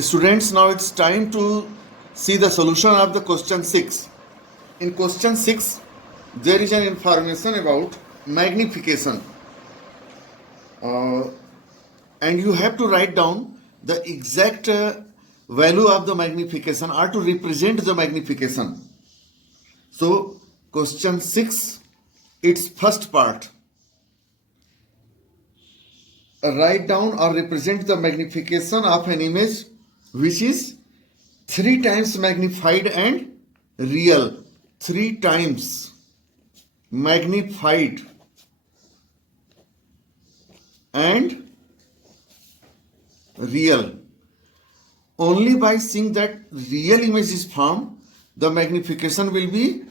Students, now it's time to see the solution of the question 6. In question 6, there is an information about magnification. And you have to write down the exact value of the magnification or to represent the magnification. So, question 6, its first part. Write down or represent the magnification of an image which is 3 times magnified and real. 3 times magnified and real. Only by seeing that real image is formed, the magnification will be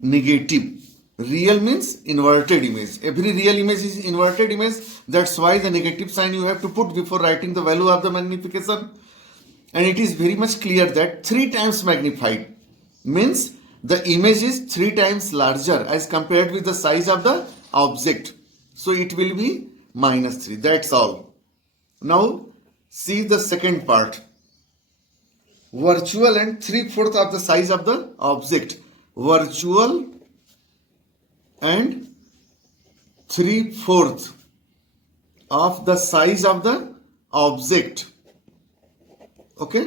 negative. Real means inverted image. Every real image is inverted image. That's why the negative sign you have to put before writing the value of the magnification. And it is very much clear that 3 times magnified means the image is 3 times larger as compared with the size of the object. So it will be -3. That's all. Now see the second part. Virtual and 3/4 of the size of the object. Virtual and 3/4 of the size of the object. Okay,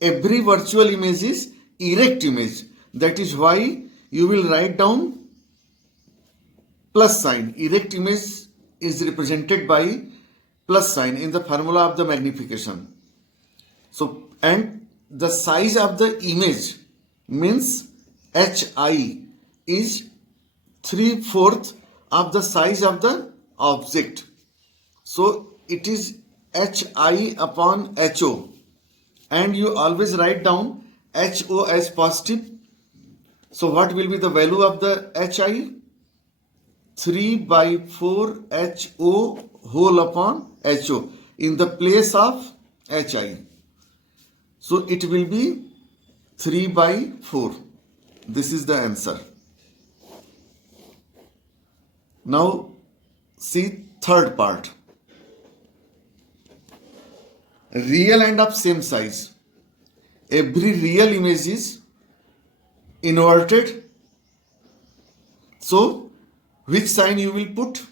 every virtual image is erect image. That is why you will write down plus sign. Erect image is represented by plus sign in the formula of the magnification. So, and the size of the image means HI is 3/4 of the size of the object. So it is HI upon HO, and you always write down HO as positive. So what will be the value of the HI? 3/4 HO whole upon HO in the place of HI. So it will be 3/4. This is the answer. Now see third part. Real and of same size. Every real image is inverted. So which sign you will put?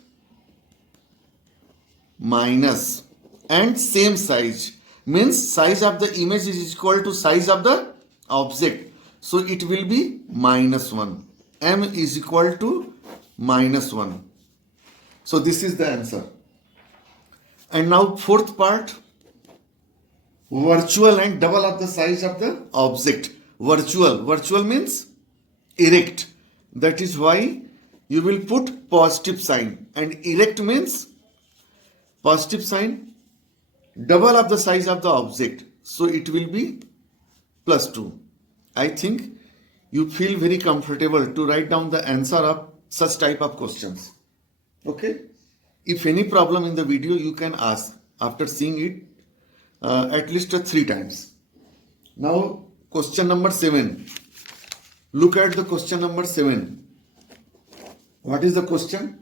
Minus. And same size means size of the image is equal to size of the object. So it will be -1. M is equal to -1. So this is the answer. And now fourth part. Virtual and double of the size of the object. Virtual means erect. That is why you will put positive sign. And erect means positive sign double of the size of the object. So it will be +2. I think you feel very comfortable to write down the answer of such type of questions. Okay? If any problem in the video, you can ask after seeing it at least 3 times. Now question number 7. Look at the question number 7. What is the question?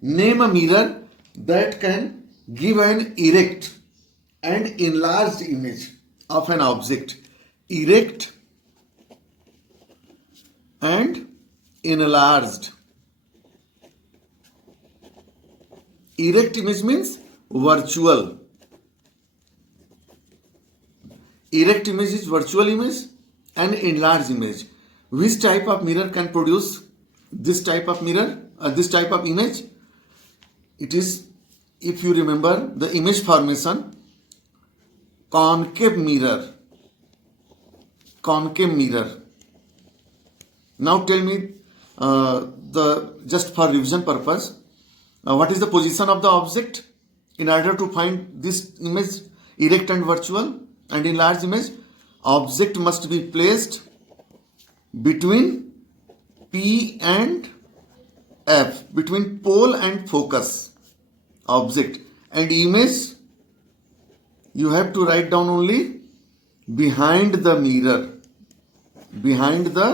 Name a mirror that can give an erect and enlarged image of an object. Erect and enlarged. Erect image means virtual. Erect image is virtual image and enlarged image. Which type of mirror can produce this type of mirror, this type of image? It is, if you remember the image formation, concave mirror. Concave mirror. Now tell me, just for revision purpose, what is the position of the object? In order to find this image, erect and virtual and enlarged image, object must be placed between P and F, between pole and focus object, and image you have to write down only behind the mirror. Behind the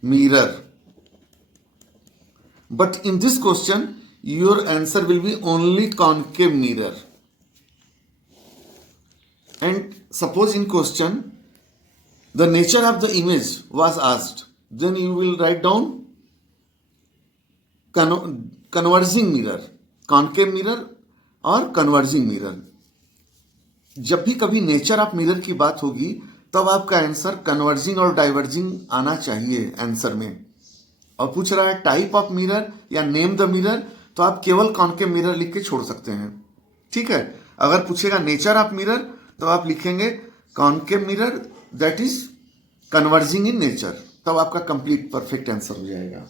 mirror. But in this question, your answer will be only concave mirror. and suppose in question the nature of the image was asked, then you will write down converging mirror, concave mirror और converging mirror. जब भी कभी nature of mirror की बात होगी तब आपका answer converging और डाइवर्जिंग आना चाहिए आंसर में. और पूछ रहा है टाइप ऑफ मिरर या नेम द मिरर, तो आप केवल कॉन्केव मिरर लिख के छोड़ सकते हैं. ठीक है. अगर पूछेगा नेचर ऑफ मिरर तो आप लिखेंगे concave mirror that is converging in nature, तब आपका कंप्लीट परफेक्ट आंसर हो जाएगा.